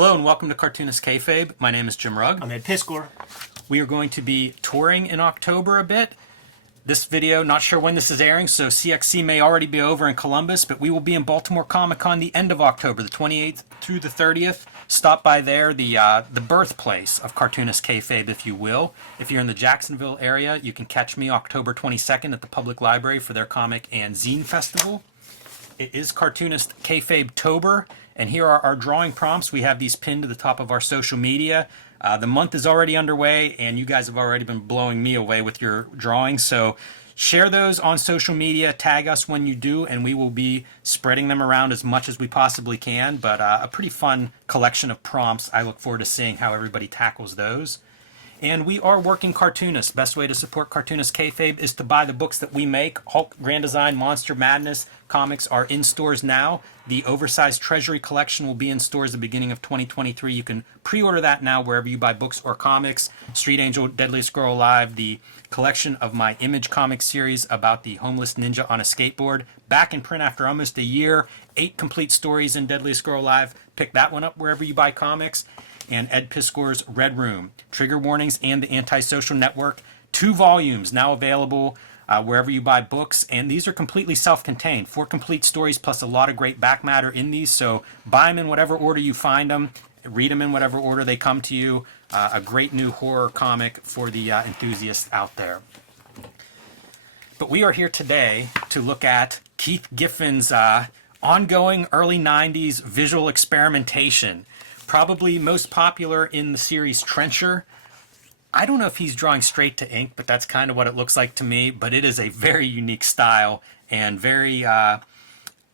Hello and welcome to Cartoonist Kayfabe. My name is Jim Rugg. I'm Ed Piscor. We are going to be touring in October a bit. This video, not sure when this is airing, so CXC may already be over in Columbus, but we will be in Baltimore Comic Con the end of October, the 28th through the 30th. Stop by there, the birthplace of Cartoonist Kayfabe, if you will. If you're in the Jacksonville area, you can catch me October 22nd at the Public Library for their comic and zine festival. It is Cartoonist Kayfabe-tober, and here are our drawing prompts. We have these pinned to the top of our social media. The month is already underway, and you guys have already been blowing me away with your drawings. So share those on social media, tag us when you do, and we will be spreading them around as much as we possibly can. But a pretty fun collection of prompts. I look forward to seeing how everybody tackles those. And we are working Cartoonist. Best way to support Cartoonist Kayfabe is to buy the books that we make. Hulk, Grand Design, Monster Madness comics are in stores now. The Oversized Treasury Collection will be in stores at the beginning of 2023. You can pre-order that now wherever you buy books or comics. Street Angel, Deadliest Girl Alive, the collection of my Image comic series about the homeless ninja on a skateboard. Back in print after almost a year. 8 complete stories in Deadliest Girl Alive. Pick that one up wherever you buy comics. And Ed Piscor's Red Room, Trigger Warnings and the Antisocial Network. 2 volumes now available wherever you buy books. And these are completely self-contained. 4 complete stories plus a lot of great back matter in these. So buy them in whatever order you find them. Read them in whatever order they come to you. A great new horror comic for the enthusiasts out there. But we are here today to look at Keith Giffen's ongoing early 90s visual experimentation. Probably most popular in the series Trencher. I don't know if he's drawing straight to ink, but that's kind of what it looks like to me. But it is a very unique style and very,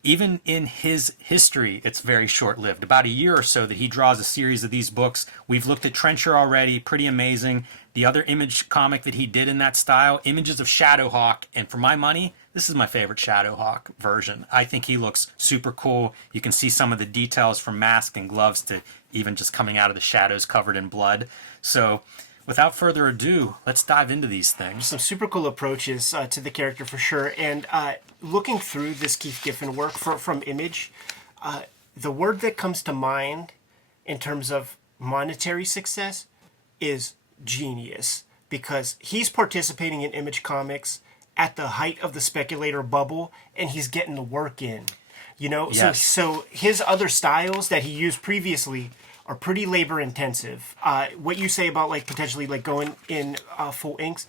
even in his history, it's very short-lived. About a year or so that he draws a series of these books. We've looked at Trencher already, pretty amazing. The other Image comic that he did in that style, Images of Shadowhawk. And for my money, this is my favorite Shadowhawk version. I think he looks super cool. You can see some of the details from mask and gloves to even just coming out of the shadows covered in blood. So without further ado, let's dive into these things. Some super cool approaches to the character for sure. And looking through this Keith Giffen work from Image, the word that comes to mind in terms of monetary success is genius. Because he's participating in Image comics at the height of the speculator bubble, and he's getting the work in. You know, yes. So his other styles that he used previously are pretty labor intensive. What you say about like potentially like going in full inks,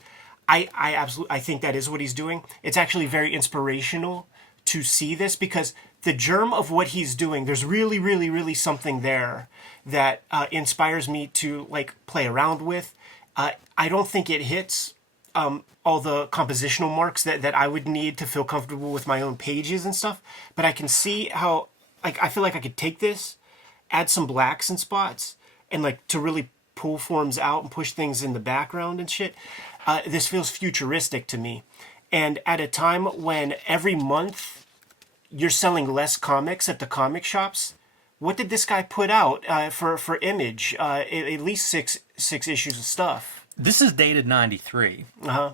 I absolutely think that is what he's doing. It's actually very inspirational to see this because the germ of what he's doing, there's really something there that inspires me to like play around with. I don't think it hits all the compositional marks that I would need to feel comfortable with my own pages and stuff, but I can see how like I feel like I could take this, add some blacks and spots, and like to really pull forms out and push things in the background and shit. This feels futuristic to me, and at a time when every month you're selling less comics at the comic shops. What did this guy put out for Image? At least six issues of stuff. This is dated 93,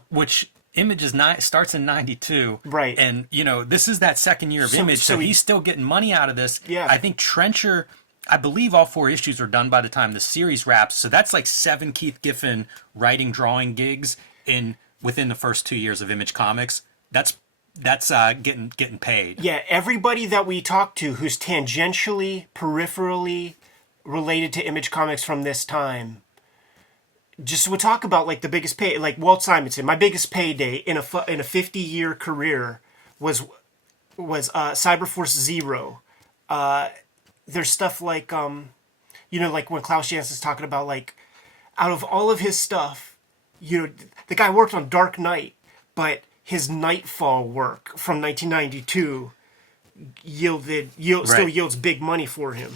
which Image starts in 92. Right. And, you know, this is that second year of Image, so he's still getting money out of this. Yeah. I think Trencher, I believe all 4 issues are done by the time the series wraps, so that's like 7 Keith Giffen writing, drawing gigs within the first 2 years of Image Comics. That's getting paid. Yeah, everybody that we talk to who's tangentially, peripherally related to Image Comics from this time, just we'll talk about like the biggest pay, like Walt Simonson. My biggest payday in a 50-year career was Cyberforce Zero. There's stuff like you know, like when Klaus Jansson's talking about like out of all of his stuff, you know, the guy worked on Dark Knight, but his Nightfall work from 1992 still yields big money for him.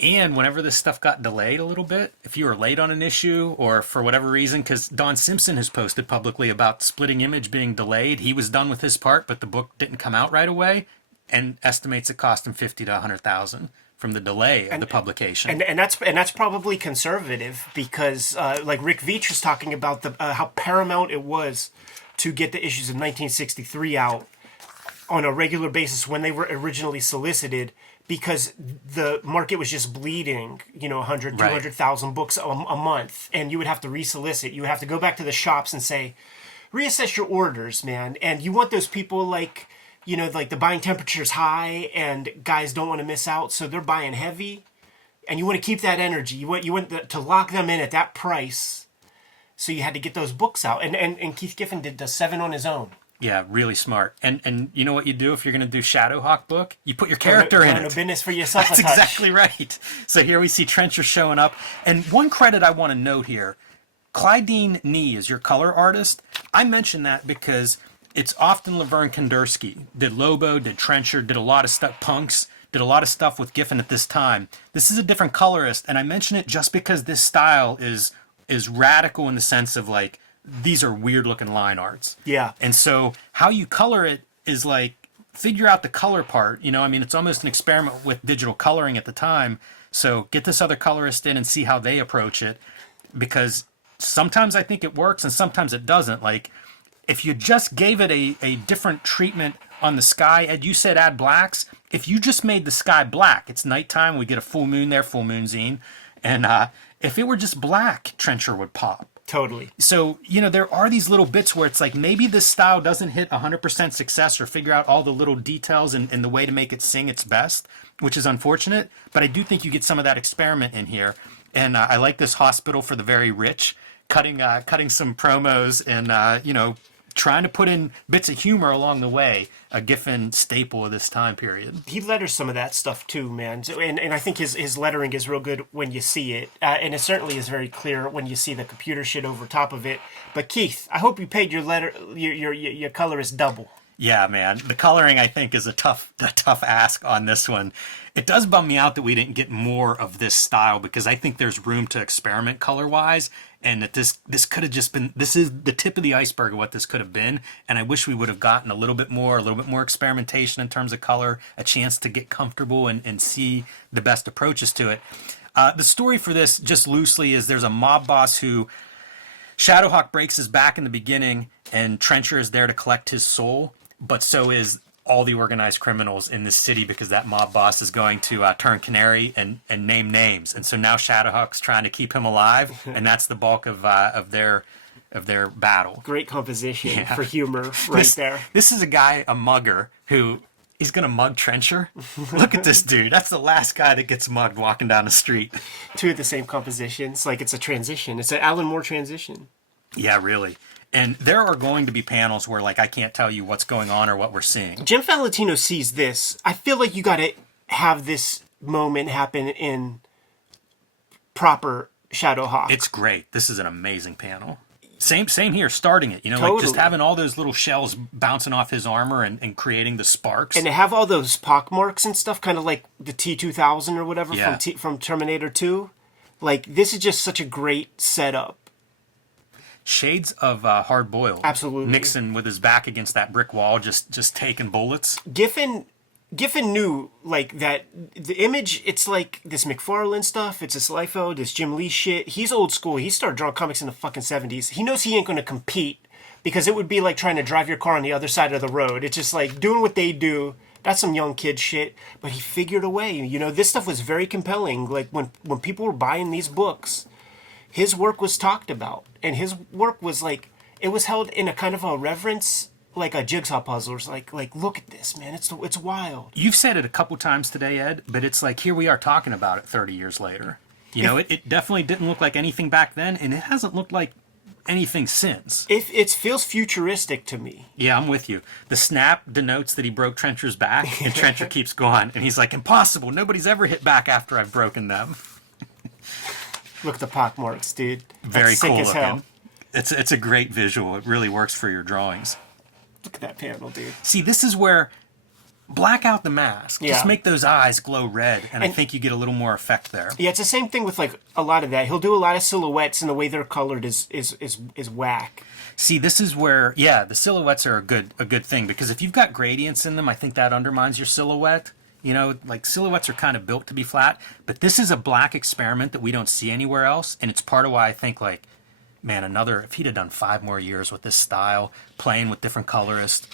And whenever this stuff got delayed a little bit, if you were late on an issue or for whatever reason, because Don Simpson has posted publicly about Splitting Image being delayed, he was done with his part, but the book didn't come out right away, and estimates it cost him $50,000 to $100,000 from the delay of the publication. And that's probably conservative because like Rick Veitch was talking about how paramount it was to get the issues of 1963 out on a regular basis when they were originally solicited, because the market was just bleeding, 100, Right. 200,000 books a month. And you would have to resolicit. You would have to go back to the shops and say, reassess your orders, man. And you want those people like the buying temperature's high and guys don't want to miss out. So they're buying heavy. And you want to keep that energy. You want to lock them in at that price. So you had to get those books out. And Keith Giffen did the 7 on his own. Yeah, really smart. And you know what you do if you're going to do Shadowhawk book? You put your character in No it. business for yourself. That's exactly right. So here we see Trencher showing up. And one credit I want to note here, Clydeen Nee is your color artist. I mention that because it's often Laverne Kandersky. Did Lobo, did Trencher, did a lot of stuff, Punks, did a lot of stuff with Giffen at this time. This is a different colorist, and I mention it just because this style is radical in the sense of like, these are weird looking line arts. Yeah. And so how you color it is like, figure out the color part. It's almost an experiment with digital coloring at the time. So get this other colorist in and see how they approach it. Because sometimes I think it works and sometimes it doesn't. Like, if you just gave it a different treatment on the sky, Ed, you said add blacks. If you just made the sky black, it's nighttime, we get a full moon there, full moon zine. And if it were just black, Trencher would pop. Totally. So, there are these little bits where it's like maybe this style doesn't hit 100% success or figure out all the little details and the way to make it sing its best, which is unfortunate. But I do think you get some of that experiment in here. And I like this hospital for the very rich, cutting some promos and, trying to put in bits of humor along the way, a Giffen staple of this time period. He letters some of that stuff too, man. And I think his lettering is real good when you see it. And it certainly is very clear when you see the computer shit over top of it. But Keith, I hope you paid your colorist double. Yeah, man. The coloring, I think, is a tough ask on this one. It does bum me out that we didn't get more of this style because I think there's room to experiment color-wise, and that this could have just been, this is the tip of the iceberg of what this could have been, and I wish we would have gotten a little bit more experimentation in terms of color, a chance to get comfortable and see the best approaches to it. The story for this, just loosely, is there's a mob boss who Shadowhawk breaks his back in the beginning, and Trencher is there to collect his soul. But so is all the organized criminals in this city because that mob boss is going to turn canary and name names. And so now Shadowhawk's trying to keep him alive, and that's the bulk of their battle. Great composition for humor there. This is a guy, a mugger, who is going to mug Trencher. Look at this dude. That's the last guy that gets mugged walking down the street. Two of the same compositions. Like, it's a transition. It's an Alan Moore transition. Yeah, really. And there are going to be panels where, like, I can't tell you what's going on or what we're seeing. Jim Valentino sees this. I feel like you got to have this moment happen in proper Shadowhawk. It's great. This is an amazing panel. Same here, starting it. Totally. Like just having all those little shells bouncing off his armor and creating the sparks. And to have all those pockmarks and stuff, kind of like the T-2000 or whatever from Terminator 2. Like, this is just such a great setup. Shades of Hard Boiled. Absolutely. Nixon with his back against that brick wall, just taking bullets. Giffen knew, like, that the image, it's like this McFarlane stuff, it's this Liefeld, this Jim Lee shit. He's old school. He started drawing comics in the fucking 70s. He knows he ain't going to compete because it would be like trying to drive your car on the other side of the road. It's just like doing what they do. That's some young kid shit. But he figured a way. This stuff was very compelling. Like, when people were buying these books, his work was talked about. And his work was like, it was held in a kind of a reverence, like a jigsaw puzzle. It's like look at this, man. It's wild. You've said it a couple times today, Ed, but it's like here we are talking about it 30 years later. It definitely didn't look like anything back then, and it hasn't looked like anything since. It feels futuristic to me. Yeah, I'm with you. The snap denotes that he broke Trencher's back, and Trencher keeps going, and he's like, impossible. Nobody's ever hit back after I've broken them. Look at the pockmarks, dude. Very That's cool sick as looking. hell. It's a great visual. It really works for your drawings. Look at that panel, dude. See, this is where black out the mask. Yeah. Just make those eyes glow red, and I think you get a little more effect there. Yeah, it's the same thing with like a lot of that. He'll do a lot of silhouettes, and the way they're colored is whack. See, this is where the silhouettes are a good thing because if you've got gradients in them, I think that undermines your silhouette. Like silhouettes are kind of built to be flat, but this is a black experiment that we don't see anywhere else, and it's part of why I think, like, man, if he'd have done 5 more years with this style, playing with different colorists,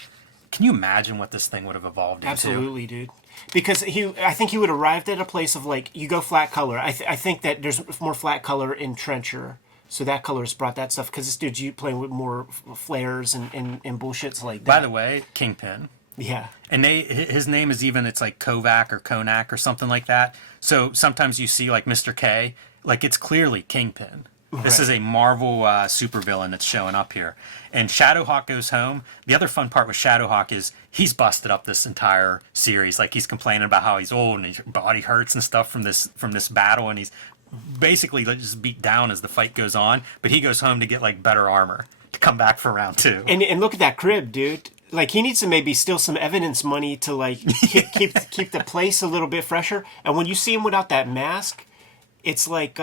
Can you imagine what this thing would have evolved into? Absolutely, dude. Because I think he would arrived at a place of like, you go flat color. I think that there's more flat color in Trencher, so that color's brought that stuff. Because this dude's playing with more flares and bullshits like that. By the way, Kingpin. Yeah. And his name is even, it's like Kovac or Konak or something like that. So sometimes you see like Mr. K, like it's clearly Kingpin. This is a Marvel supervillain that's showing up here. And Shadowhawk goes home. The other fun part with Shadowhawk is he's busted up this entire series. Like he's complaining about how he's old and his body hurts and stuff from this battle, and he's basically just beat down as the fight goes on. But he goes home to get like better armor to come back for round 2. And look at that crib, dude. Like he needs to maybe steal some evidence money to like keep the place a little bit fresher. And when you see him without that mask, it's like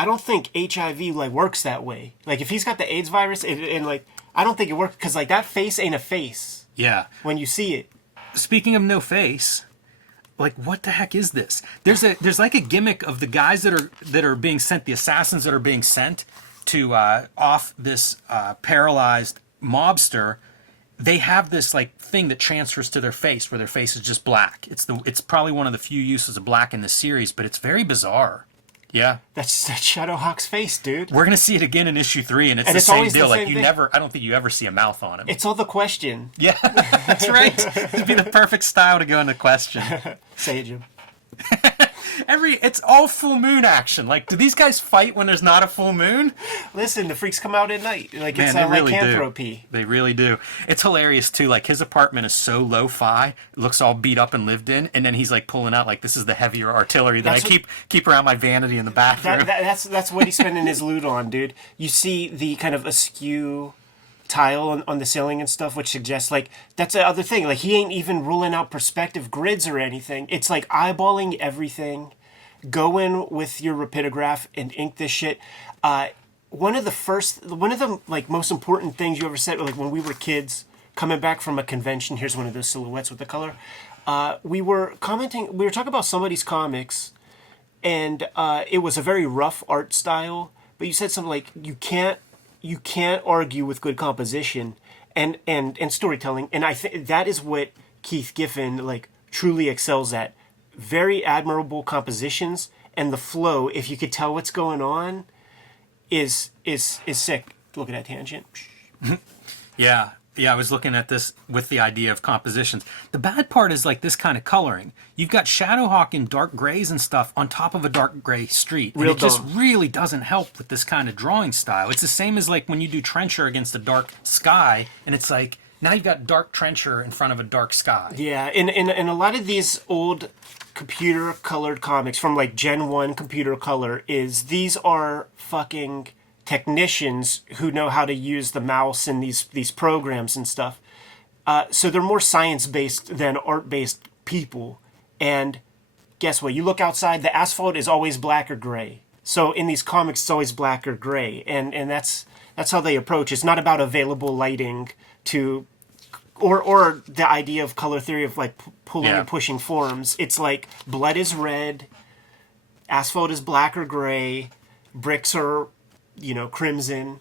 I don't think HIV like works that way. Like if he's got the AIDS virus, and like I don't think it works because like that face ain't a face. Yeah. When you see it. Speaking of no face, like what the heck is this? There's like a gimmick of the guys that are being sent, the assassins that are being sent to off this paralyzed mobster. They have this like thing that transfers to their face, where their face is just black. It's probably one of the few uses of black in this series, but it's very bizarre. Yeah, that's Shadowhawk's face, dude. We're gonna see it again in issue 3, and it's the same deal. Like I don't think you ever see a mouth on him. It's all the question. Yeah, that's right. It'd be the perfect style to go into question. Say it, Jim. It's all full moon action. Like, do these guys fight when there's not a full moon? Listen, the freaks come out at night. Like, Man, it's they like really lycanthropy. They really do. It's hilarious too. Like his apartment is so lo-fi, it looks all beat up and lived in, and then he's like pulling out like, this is the heavier artillery that keep around my vanity in the bathroom. That's what he's spending his loot on, dude. You see the kind of askew tile on the ceiling and stuff, which suggests like that's the other thing. Like he ain't even ruling out perspective grids or anything. It's like eyeballing everything. Go in with your rapidograph and ink this shit. One of the like most important things you ever said, like when we were kids coming back from a convention. Here's one of those silhouettes with the color. We were talking about somebody's comics, and it was a very rough art style. But you said something like you can't argue with good composition and storytelling, and I think that is what Keith Giffen like truly excels at. Very admirable compositions, and the flow, if you could tell what's going on, is sick. Look at that tangent. Yeah, I was looking at this with the idea of compositions. The bad part is like this kind of coloring. You've got Shadowhawk in dark grays and stuff on top of a dark gray street. And it just really doesn't help with this kind of drawing style. It's the same as like when you do Trencher against a dark sky, and it's like, now you've got dark Trencher in front of a dark sky. Yeah, in a lot of these old computer colored comics from like Gen 1 computer color these are fucking technicians who know how to use the mouse in these programs and stuff. So they're more science-based than art-based people. And guess what? You look outside, the asphalt is always black or gray. So in these comics, it's always black or gray. And that's how they approach. It's not about available lighting to... Or the idea of color theory of like pulling and pushing forms. It's like blood is red, asphalt is black or gray, bricks are, crimson.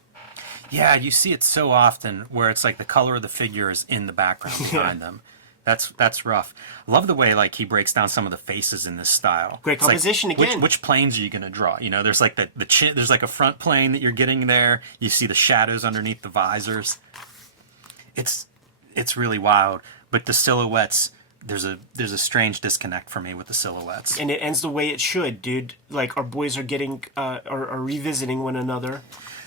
Yeah, you see it so often where it's like the color of the figure is in the background behind them. That's rough. I love the way like he breaks down some of the faces in this style. Great composition like, again. Which planes are you gonna draw? There's like the chin. There's like a front plane that you're getting there. You see the shadows underneath the visors. It's really wild, but the silhouettes, there's a strange disconnect for me with the silhouettes. And it ends the way it should, dude. Like our boys are getting are revisiting one another.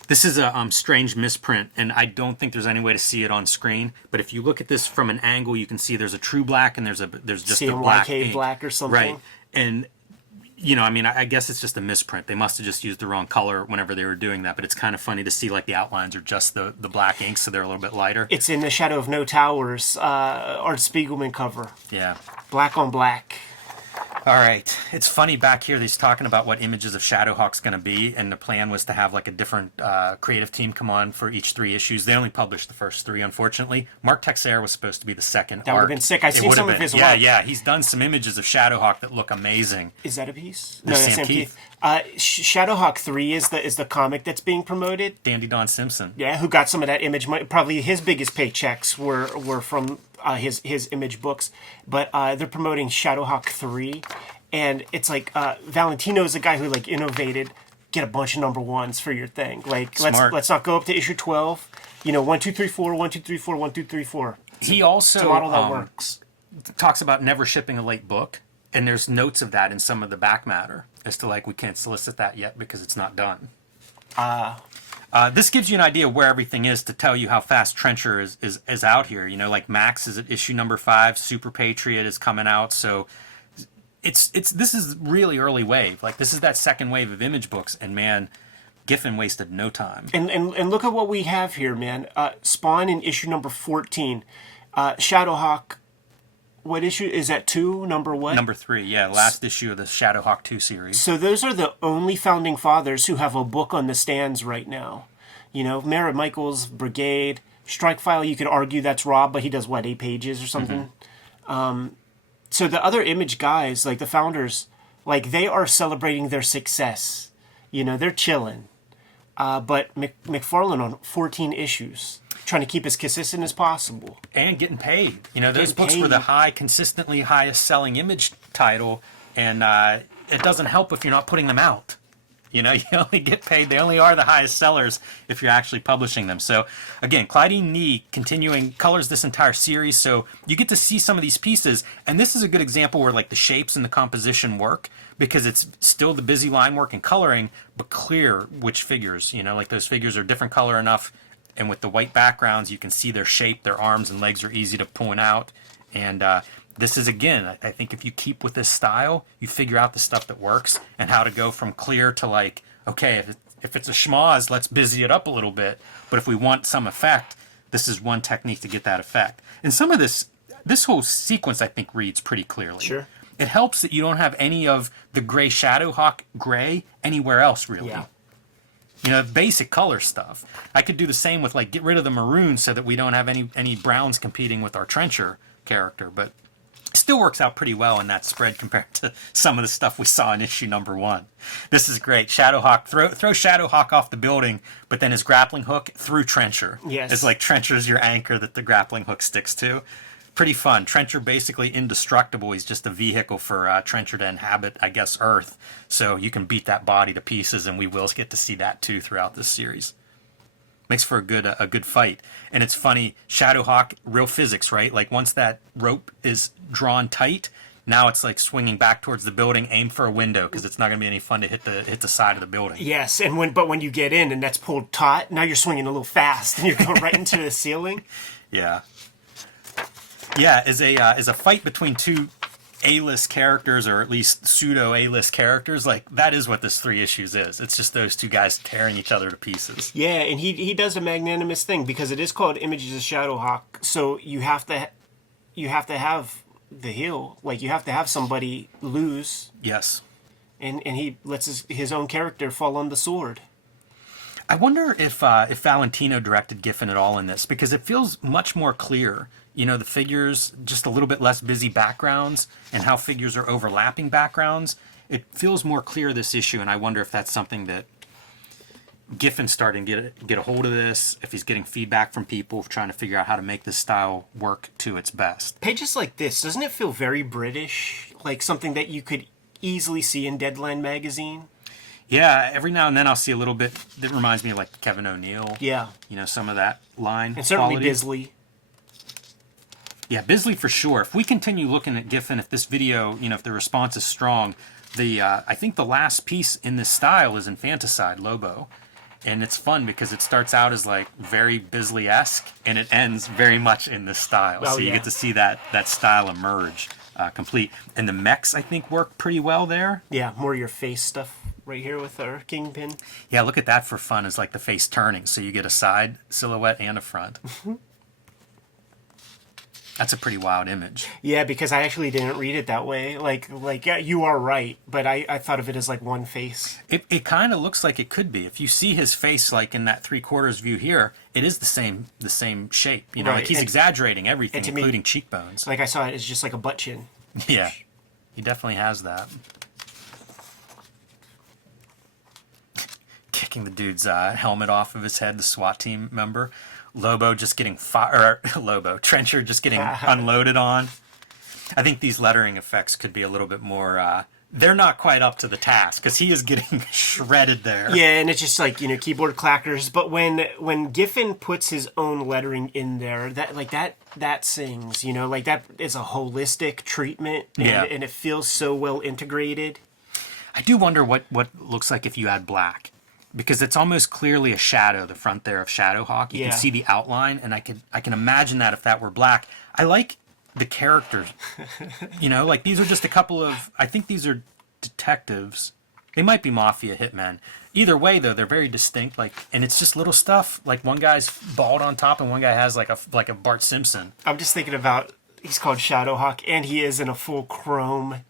This is a strange misprint, and I don't think there's any way to see it on screen. But if you look at this from an angle, you can see there's a true black and there's just a black ink. Black or something. Right, and I guess it's just a misprint. They must have just used the wrong color whenever they were doing that, but it's kind of funny to see like the outlines are just the black ink, so they're a little bit lighter. It's in the Shadow of No Towers, Art Spiegelman cover. Yeah. Black on black. All right. It's funny back here, he's talking about what images of Shadowhawk's going to be, and the plan was to have like a different creative team come on for each 3 issues. They only published the first 3, unfortunately. Mark Texeira was supposed to be the second That would have been sick. I've seen some of his work. Yeah. He's done some images of Shadowhawk that look amazing. Is that a piece? No, that's Sam Keith. Shadowhawk 3 is the comic that's being promoted. Dandy Don Simpson. Yeah, who got some of that image money. Probably his biggest paychecks were from his Image books, but they're promoting Shadowhawk 3, and it's like Valentino is the guy who like innovated. Get a bunch of number ones for your thing. Like Smart. let's not go up to issue 12. You know, 1, 2, 3, 4, 1, 2, 3, 4, 1, 2, 3, 4. He also it's a model that works. Talks about never shipping a late book, and there's notes of that in some of the back matter as to like we can't solicit that yet because it's not done. This gives you an idea of where everything is to tell you how fast Trencher is out here. You know, like Max is at issue number 5, Super Patriot is coming out, so it's this is really early wave. Like this is that second wave of Image books, and man, Giffen wasted no time. And look at what we have here, man. Spawn in issue number 14. Shadowhawk, what issue is that? 2? Number what? Number 3, yeah, last issue of the Shadowhawk 2 series. So those are the only founding fathers who have a book on the stands right now. You know, Merritt Michaels, Brigade, Strike File. You could argue that's Rob, but he does what, 8 pages or something. So the other Image guys, like the founders, like they are celebrating their success. You know, they're chilling. But McFarlane on 14 issues, trying to keep as consistent as possible. And getting paid. You know, those books were the consistently highest selling Image title, and it doesn't help if you're not putting them out. You know, you only get paid. They only are the highest sellers if you're actually publishing them. So, again, Clydie Nee continuing colors this entire series. So you get to see some of these pieces. And this is a good example where, like, the shapes and the composition work because it's still the busy line work and coloring, but clear which figures. You know, like those figures are different color enough. And with the white backgrounds, you can see their shape. Their arms and legs are easy to point out. And this is, again, I think if you keep with this style, you figure out the stuff that works and how to go from clear to like, okay, if it's a schmoz, let's busy it up a little bit. But if we want some effect, this is one technique to get that effect. And some of this whole sequence, I think, reads pretty clearly. Sure. It helps that you don't have any of the gray Shadowhawk gray anywhere else, really. Yeah. You know, basic color stuff. I could do the same with, like, get rid of the maroon so that we don't have any browns competing with our Trencher character, but still works out pretty well in that spread compared to some of the stuff we saw in issue number 1. This is great. Shadowhawk, throw Shadowhawk off the building, but then his grappling hook through Trencher. Yes. It's like Trencher's your anchor that the grappling hook sticks to. Pretty fun. Trencher basically indestructible. He's just a vehicle for Trencher to inhabit, I guess, Earth. So you can beat that body to pieces, and we will get to see that too throughout this series. Makes for a good fight. And it's funny, Shadowhawk, real physics, right? Like once that rope is drawn tight, now it's like swinging back towards the building, aim for a window because it's not going to be any fun to hit the side of the building. Yes, and when you get in and that's pulled taut, now you're swinging a little fast and you're going right into the ceiling. Yeah. Yeah, is a fight between two A-list characters, or at least pseudo A-list characters. Like that is what this 3 issues is. It's just those two guys tearing each other to pieces. Yeah, and he does a magnanimous thing because it is called Images of Shadowhawk. So you have to have the heel. Like you have to have somebody lose. Yes. And he lets his own character fall on the sword. I wonder if Valentino directed Giffen at all in this, because it feels much more clear. You know, the figures, just a little bit less busy backgrounds, and how figures are overlapping backgrounds. It feels more clear this issue, and I wonder if that's something that Giffen's starting to get a hold of this, if he's getting feedback from people, trying to figure out how to make this style work to its best. Pages like this, doesn't it feel very British? Like something that you could easily see in Deadline magazine? Yeah, every now and then I'll see a little bit that reminds me of like Kevin O'Neill. Yeah. You know, some of that line. And certainly quality. Bisley. Yeah, Bisley for sure. If we continue looking at Giffen, if this video, you know, if the response is strong, I think the last piece in this style is Infanticide, Lobo. And it's fun because it starts out as like very Bisley-esque and it ends very much in this style. Oh, so you get to see that style emerge complete. And the mechs, I think, work pretty well there. Yeah, more your face stuff right here with our Kingpin. Yeah, look at that for fun. It's like the face turning. So you get a side silhouette and a front. That's a pretty wild image. Yeah, because I actually didn't read it that way. Like yeah, you are right, but I thought of it as like one face. It kind of looks like it could be. If you see his face like in that 3/4 view here, it is the same shape. You know, right. like he's exaggerating everything, including cheekbones. Like I saw it as just like a butt chin. Yeah, he definitely has that. Kicking the dude's helmet off of his head, the SWAT team member. Lobo just getting Trencher just getting unloaded on. I think these lettering effects could be a little bit more. They're not quite up to the task because he is getting shredded there. Yeah, and it's just like, keyboard clackers. But when Giffen puts his own lettering in there, that sings. That is a holistic treatment, and it feels so well integrated. I do wonder what looks like if you add black, because it's almost clearly a shadow, the front there of Shadowhawk. You can see the outline, and I can imagine that if that were black. I like the characters. These are just a couple of, I think these are detectives. They might be mafia hitmen. Either way, though, they're very distinct. And it's just little stuff. Like one guy's bald on top, and one guy has like a Bart Simpson. I'm just thinking about, he's called Shadowhawk, and he is in a full chrome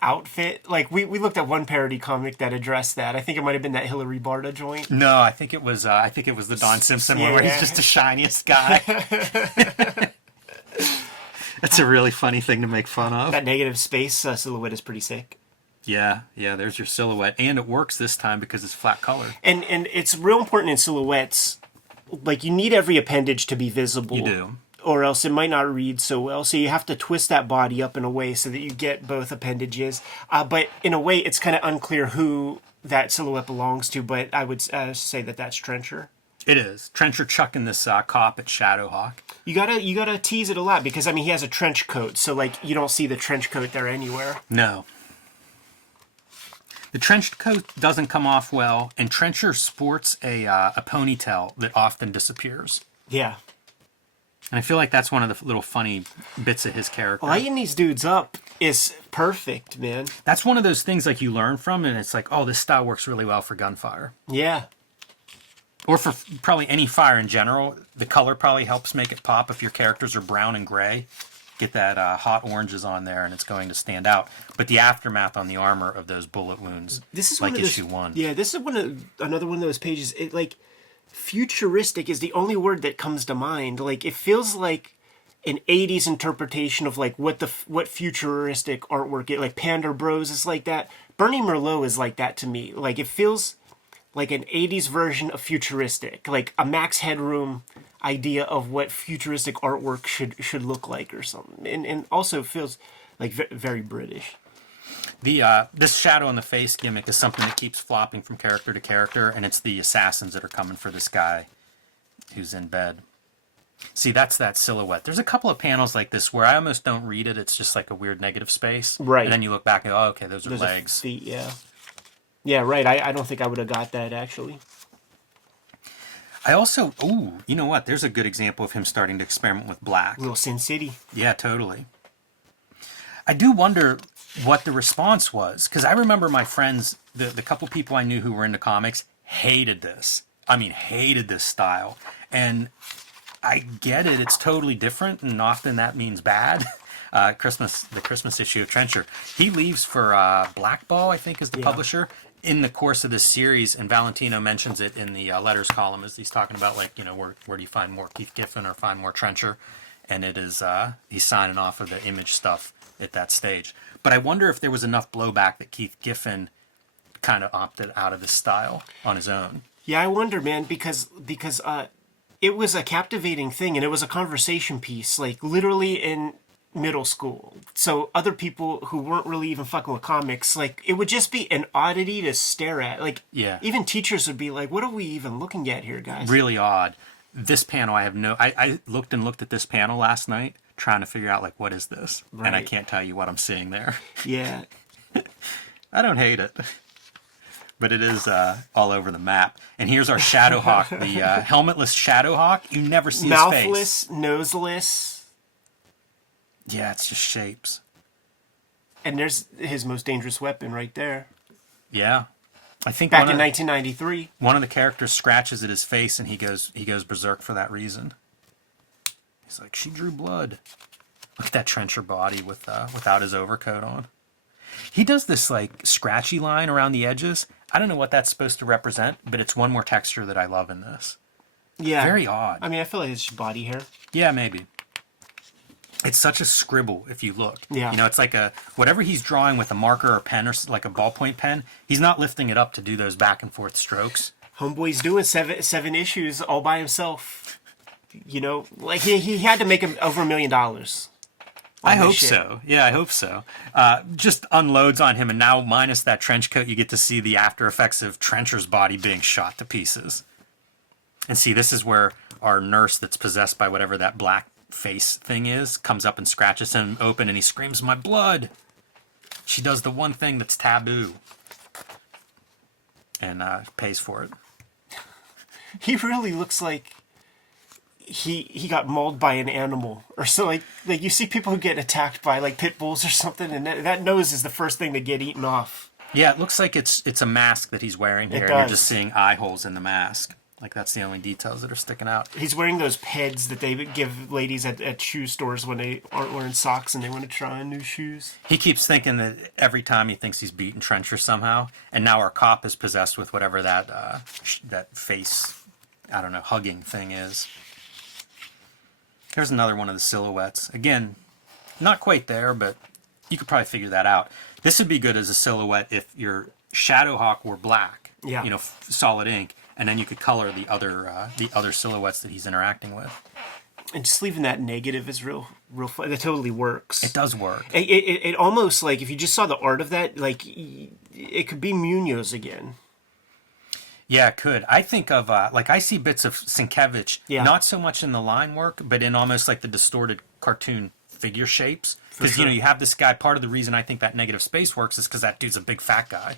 outfit. Like we looked at one parody comic that addressed that. I think it might have been that Hillary Barta joint. No, I think it was the Don Simpson one where he's just the shiniest guy. That's a really funny thing to make fun of. That negative space silhouette is pretty sick. Yeah, there's your silhouette. And it works this time because it's flat color. And it's real important in silhouettes. Like, you need every appendage to be visible. You do. Or else it might not read so well. So you have to twist that body up in a way so that you get both appendages. But in a way, it's kind of unclear who that silhouette belongs to. But I would say that that's Trencher. It is. Trencher chucking this cop at Shadowhawk. You gotta tease it a lot because he has a trench coat, so you don't see the trench coat there anywhere. No. The trench coat doesn't come off well, and Trencher sports a ponytail that often disappears. Yeah. And I feel like that's one of the little funny bits of his character. Lighting these dudes up is perfect, man. That's one of those things you learn from, and it's like, oh, this style works really well for gunfire. Yeah. Or for probably any fire in general. The color probably helps make it pop. If your characters are brown and gray, get that hot oranges on there and it's going to stand out. But the aftermath on the armor of those bullet wounds, this is issue 1. Yeah, this is another one of those pages. Futuristic is the only word that comes to mind. It feels like an 80s interpretation of what futuristic artwork is. Panda Bros is like that. Bernie Merlot is like that to me. It feels like an 80s version of futuristic, like a Max Headroom idea of what futuristic artwork should look like or something. And also feels like very British. This shadow on the face gimmick is something that keeps flopping from character to character, and it's the assassins that are coming for this guy who's in bed. See, that's that silhouette. There's a couple of panels like this where I almost don't read it. It's just like a weird negative space. Right. And then you look back and go, oh, okay, those are legs. Feet, yeah. Yeah, right. I don't think I would have got that, actually. I also... Ooh, you know what? There's a good example of him starting to experiment with black. Little Sin City. Yeah, totally. I do wonder what the response was, because I remember my friends, the couple people I knew who were into comics, hated this. I mean, hated this style. And I get it. It's totally different, and often that means bad. The Christmas issue of Trencher. He leaves for Blackball, I think, is the publisher, in the course of this series, and Valentino mentions it in the letters column as he's talking about, where do you find more Keith Giffen or find more Trencher? And it is, he's signing off of the Image stuff at that stage. But I wonder if there was enough blowback that Keith Giffen kind of opted out of this style on his own. Yeah, I wonder, man, because it was a captivating thing, and it was a conversation piece, literally in middle school. So other people who weren't really even fucking with comics, it would just be an oddity to stare at. Even teachers would be like, what are we even looking at here, guys? Really odd. This panel, I looked at this panel last night trying to figure out, what is this? Right. And I can't tell you what I'm seeing there. Yeah. I don't hate it. But it is all over the map. And here's our Shadowhawk, the helmetless Shadowhawk. You never see his face. Mouthless, noseless. Yeah, it's just shapes. And there's his most dangerous weapon right there. Yeah. I think back in 1993. One of the characters scratches at his face and he goes berserk for that reason. He's like, she drew blood. Look at that Trencher body without his overcoat on. He does this scratchy line around the edges. I don't know what that's supposed to represent, but it's one more texture that I love in this. Yeah. Very odd. I mean, I feel like it's just body hair. Yeah, maybe. It's such a scribble if you look. Yeah. It's like whatever he's drawing with a marker or pen or like a ballpoint pen, he's not lifting it up to do those back and forth strokes. Homeboy's doing seven issues all by himself. You know, like he had to make him over $1 million. I hope so. Yeah, I hope so. Just unloads on him, and now minus that trench coat, you get to see the after effects of Trencher's body being shot to pieces. And see, this is where our nurse that's possessed by whatever that black face thing is comes up and scratches him open, and he screams, "My blood!" She does the one thing that's taboo. And pays for it. He really looks like he got mauled by an animal, or so. Like you see people who get attacked by like pit bulls or something, and that nose is the first thing to get eaten off. Yeah, it looks like it's a mask that he's wearing here. It And you're does. just seeing eye holes in the mask. Like that's the only details that are sticking out. He's wearing those pads that they give ladies at shoe stores when they aren't wearing socks and they want to try on new shoes. He keeps thinking that every time he thinks he's beaten Trencher somehow, and now our cop is possessed with whatever that that face, I don't know, hugging thing is. Here's another one of the silhouettes. Again, not quite there, but you could probably figure that out. This would be good as a silhouette if your Shadowhawk were black, Yeah. you know, solid ink, and then you could color the other silhouettes that he's interacting with. And just leaving that negative is real fun. That totally works. It does work. It almost, like, if you just saw the art of that, like, it could be Munoz again. Yeah, it could. I think of, like, I see bits of Sienkiewicz, Yeah. not so much in the line work, but in almost like the distorted cartoon figure shapes. Because, sure. you know, you have this guy, part of the reason I think that negative space works is because that dude's a big fat guy.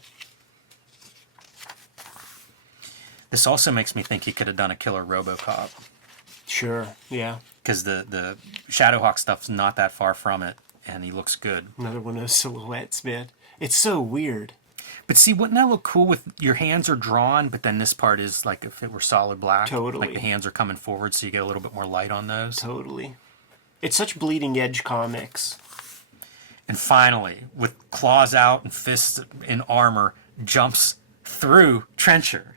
This also makes me think he could have done a killer RoboCop. Sure, yeah. Because the Shadowhawk stuff's not that far from it, and he looks good. Another one of those silhouettes, man. It's so weird. But see, wouldn't that look cool with your hands are drawn, but then this part is like if it were solid black? Totally. Like the hands are coming forward, so you get a little bit more light on those. Totally. It's such bleeding edge comics. And finally, with claws out and fists in armor, jumps through Trencher.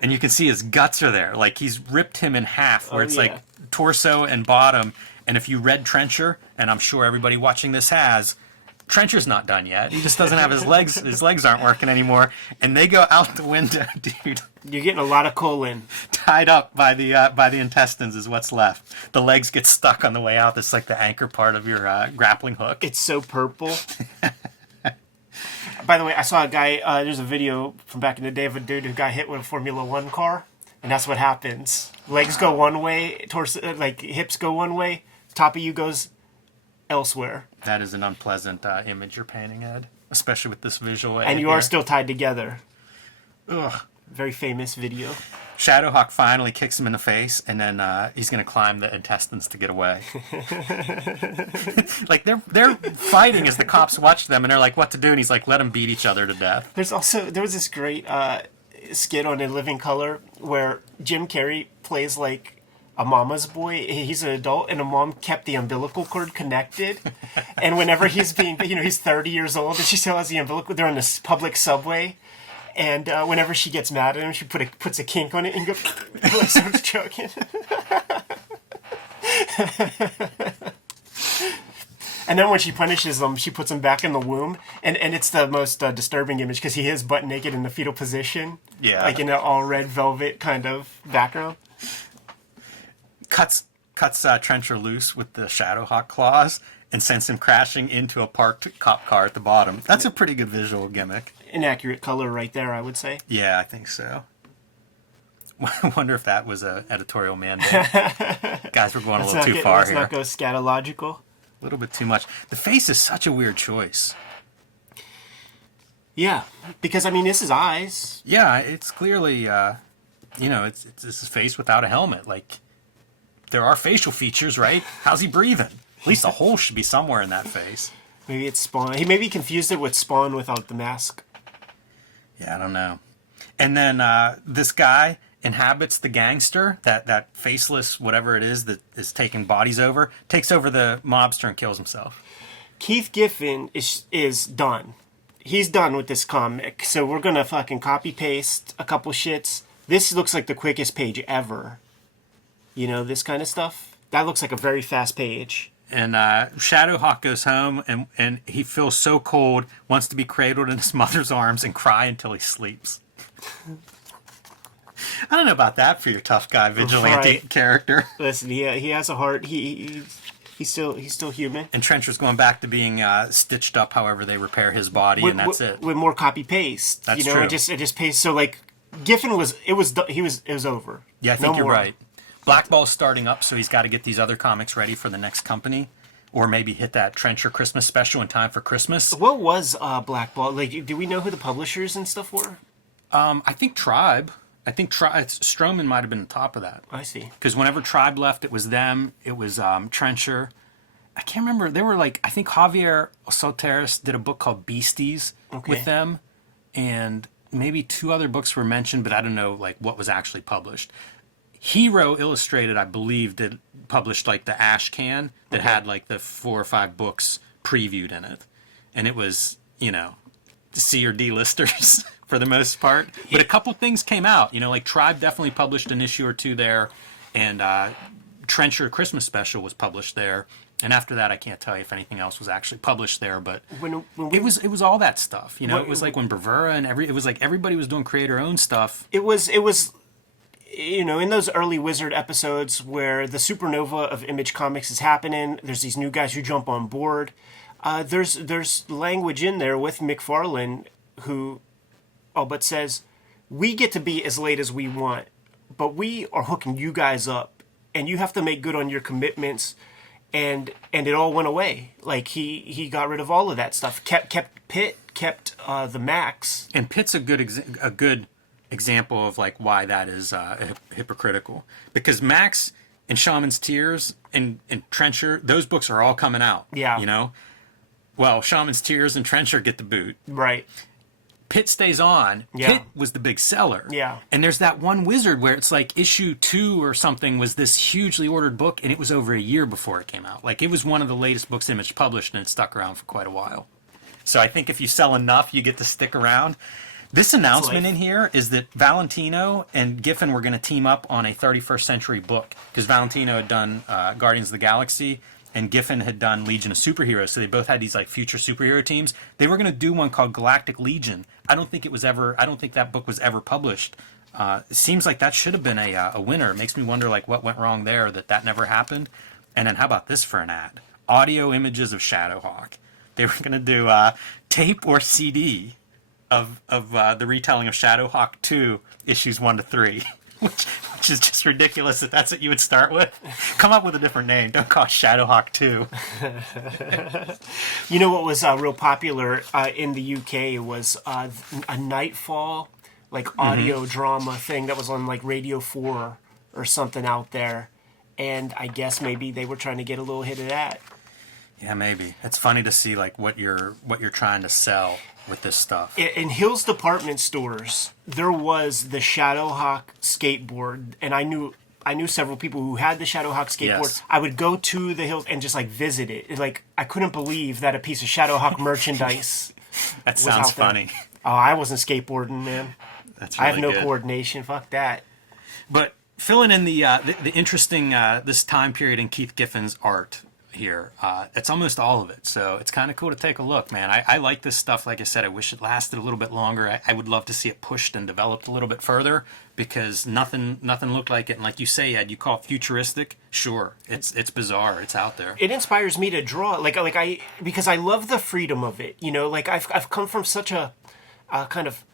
And you can see his guts are there. Like he's ripped him in half, where it's yeah. like torso and bottom. And if you read Trencher, and I'm sure everybody watching this has, Trencher's not done yet. He just doesn't have his legs. His legs aren't working anymore. And they go out the window, dude. You're getting a lot of colon. Tied up by the intestines is what's left. The legs get stuck on the way out. That's like the anchor part of your grappling hook. It's so purple. By the way, I saw a guy, there's a video from back in the day of a dude who got hit with a Formula One car, and that's what happens. Legs go one way, torso, like hips go one way, top of you goes elsewhere. That is an unpleasant image you're painting, Ed, especially with this visual. And you are still tied together. Ugh. Very famous video. Shadowhawk finally kicks him in the face, and then he's going to climb the intestines to get away. Like they're fighting as the cops watch them, and they're like, "What to do?" And he's like, "Let them beat each other to death." There was this great skit on In Living Color where Jim Carrey plays like a mama's boy. He's an adult, and a mom kept the umbilical cord connected. And whenever he's being, he's 30 years old, and she still has the umbilical. They're in this public subway. And whenever she gets mad at him, she puts a kink on it and goes, like starts choking. And then when she punishes him, she puts him back in the womb. And it's the most disturbing image because he is butt naked in the fetal position. Yeah. Like in an all red velvet kind of background. Cuts Trencher loose with the Shadowhawk claws and sends him crashing into a parked cop car at the bottom. That's a pretty good visual gimmick. Inaccurate color right there, I would say. Yeah, I think so. I wonder if that was a editorial mandate. Guys, we're going a little too far let's here. not go scatological. A little bit too much. The face is such a weird choice. Yeah, because, I mean, this is eyes. Yeah, it's clearly, it's his face without a helmet. Like, there are facial features, right? How's he breathing? At least a hole should be somewhere in that face. Maybe it's Spawn. He maybe confused it with Spawn without the mask. Yeah, I don't know. And then this guy inhabits the gangster, that faceless whatever it is that is taking bodies over, takes over the mobster and kills himself. Keith Giffen is done. He's done with this comic. So we're going to fucking copy-paste a couple shits. This looks like the quickest page ever. You know, this kind of stuff. That looks like a very fast page. And Shadowhawk goes home, and he feels so cold, wants to be cradled in his mother's arms and cry until he sleeps. I don't know about that for your tough guy vigilante Right. character. Listen, he has a heart. He's still human. And Trencher's going back to being stitched up however they repair his body, and that's it. With more copy paste. That's you know, true. It just pastes. So like Giffen it was over. Yeah, I think No you're more. right. Black Ball's starting up, so he's got to get these other comics ready for the next company. Or maybe hit that Trencher Christmas special in time for Christmas. What was Black Ball? Like, do we know who the publishers and stuff were? I think Tribe. Stroman might have been the top of that. I see. Because whenever Tribe left, it was them. It was Trencher. I can't remember. They were like, I think Javier Soteris did a book called Beasties with them. And maybe 2 other books were mentioned, but I don't know like what was actually published. Hero Illustrated, I believe, published like the Ash Can that had like the 4 or 5 books previewed in it. And it was, C or D listers for the most part. But a couple things came out. Like Tribe definitely published an issue or 2 there. And Trencher Christmas Special was published there. And after that, I can't tell you if anything else was actually published there. But it was all that stuff. It was like when Bravura and it was like everybody was doing creator-owned stuff. It was in those early Wizard episodes where the supernova of Image Comics is happening, there's these new guys who jump on board. There's language in there with McFarlane who all but says, we get to be as late as we want, but we are hooking you guys up, and you have to make good on your commitments. And it all went away. Like he got rid of all of that stuff. Kept Pitt, kept the Max. And Pitt's a good example of like why that is hypocritical, because Max and Shaman's Tears and Trencher, those books are all coming out. Yeah. Well, Shaman's Tears and Trencher get the boot. Right. Pitt stays on. Yeah. Pitt was the big seller. Yeah. And there's that one Wizard where it's like issue 2 or something was this hugely ordered book, and it was over a year before it came out. Like it was one of the latest books Image published, and it stuck around for quite a while. So I think if you sell enough, you get to stick around. This announcement in here is that Valentino and Giffen were going to team up on a 31st century book, because Valentino had done Guardians of the Galaxy and Giffen had done Legion of Superheroes, so they both had these like future superhero teams. They were going to do one called Galactic Legion. I don't think that book was ever published. It seems like that should have been a winner. It makes me wonder like what went wrong there that never happened. And then how about this for an ad? Audio images of Shadowhawk. They were going to do tape or CD of the retelling of Shadowhawk 2 issues 1 to 3, which is just ridiculous that that's what you would start with. Come up with a different name. Don't call it Shadowhawk 2. You know what was real popular in the UK was a Nightfall like audio drama thing that was on like Radio 4 or something out there, and I guess maybe they were trying to get a little hit of that. Yeah, maybe. It's funny to see like what you're trying to sell with this stuff. In Hill's department stores, there was the Shadowhawk skateboard, and I knew several people who had the Shadowhawk skateboard. Yes. I would go to the Hills and just like visit it. Like I couldn't believe that a piece of Shadowhawk merchandise. That was sounds out there. funny. Oh, I wasn't skateboarding, man. That's really I have no good. coordination. Fuck that. But filling in the interesting this time period in Keith Giffen's art here, it's almost all of it. So it's kind of cool to take a look, man. I like this stuff. Like I said, I wish it lasted a little bit longer. I would love to see it pushed and developed a little bit further, because nothing looked like it. And like you say, Ed, you call it futuristic. Sure, it's bizarre. It's out there. It inspires me to draw, because I love the freedom of it. Like I've come from such a kind of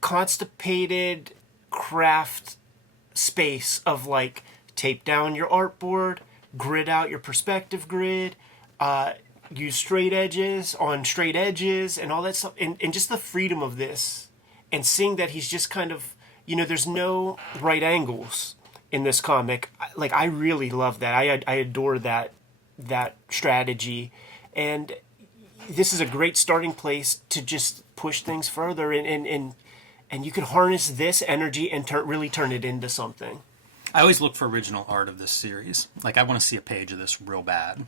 constipated craft space of like tape down your artboard, grid out your perspective grid, use straight edges on straight edges and all that stuff, and just the freedom of this, and seeing that he's just kind of, there's no right angles in this comic. Like I really love that. I adore that strategy, and this is a great starting place to just push things further, and you can harness this energy and really turn it into something. I always look for original art of this series. Like, I want to see a page of this real bad.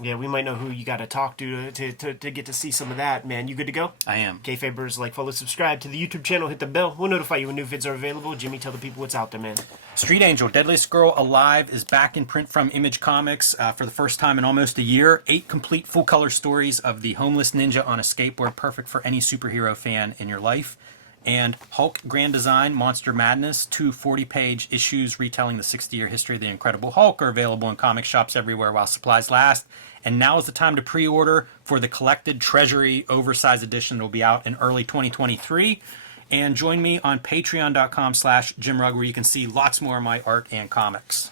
Yeah, we might know who you got to talk to get to see some of that, man. You good to go? I am. Kayfabers, like, follow, subscribe to the YouTube channel, hit the bell. We'll notify you when new vids are available. Jimmy, tell the people what's out there, man. Street Angel, Deadliest Girl Alive is back in print from Image Comics for the first time in almost a year. 8 complete full-color stories of the homeless ninja on a skateboard, perfect for any superhero fan in your life. And Hulk Grand Design Monster Madness, two 40-page issues retelling the 60-year history of the Incredible Hulk, are available in comic shops everywhere while supplies last. And now is the time to pre-order for the Collected Treasury Oversized Edition that will be out in early 2023. And join me on patreon.com/JimRugg, where you can see lots more of my art and comics.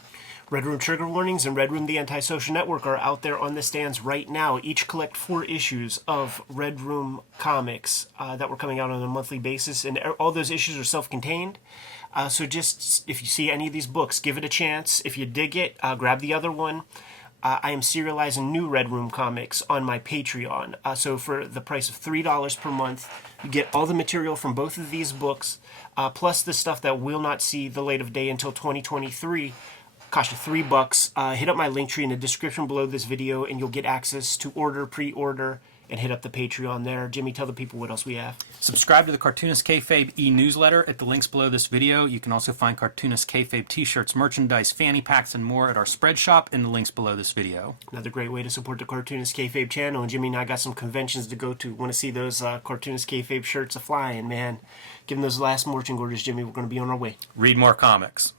Red Room Trigger Warnings and Red Room The Antisocial Network are out there on the stands right now. Each collect 4 issues of Red Room comics that were coming out on a monthly basis, and all those issues are self-contained. So just, if you see any of these books, give it a chance. If you dig it, grab the other one. I am serializing new Red Room comics on my Patreon. So for the price of $3 per month, you get all the material from both of these books, plus the stuff that will not see the light of day until 2023. Cost you $3. Hit up my link tree in the description below this video, and you'll get access to order, pre-order, and hit up the Patreon there. Jimmy, tell the people what else we have. Subscribe to the Cartoonist Kayfabe e-newsletter at the links below this video. You can also find Cartoonist Kayfabe t-shirts, merchandise, fanny packs, and more at our spread shop in the links below this video. Another great way to support the Cartoonist Kayfabe channel. And Jimmy and I got some conventions to go to. Want to see those Cartoonist Kayfabe shirts a-flying, man. Given those last marching orders, Jimmy, we're going to be on our way. Read more comics.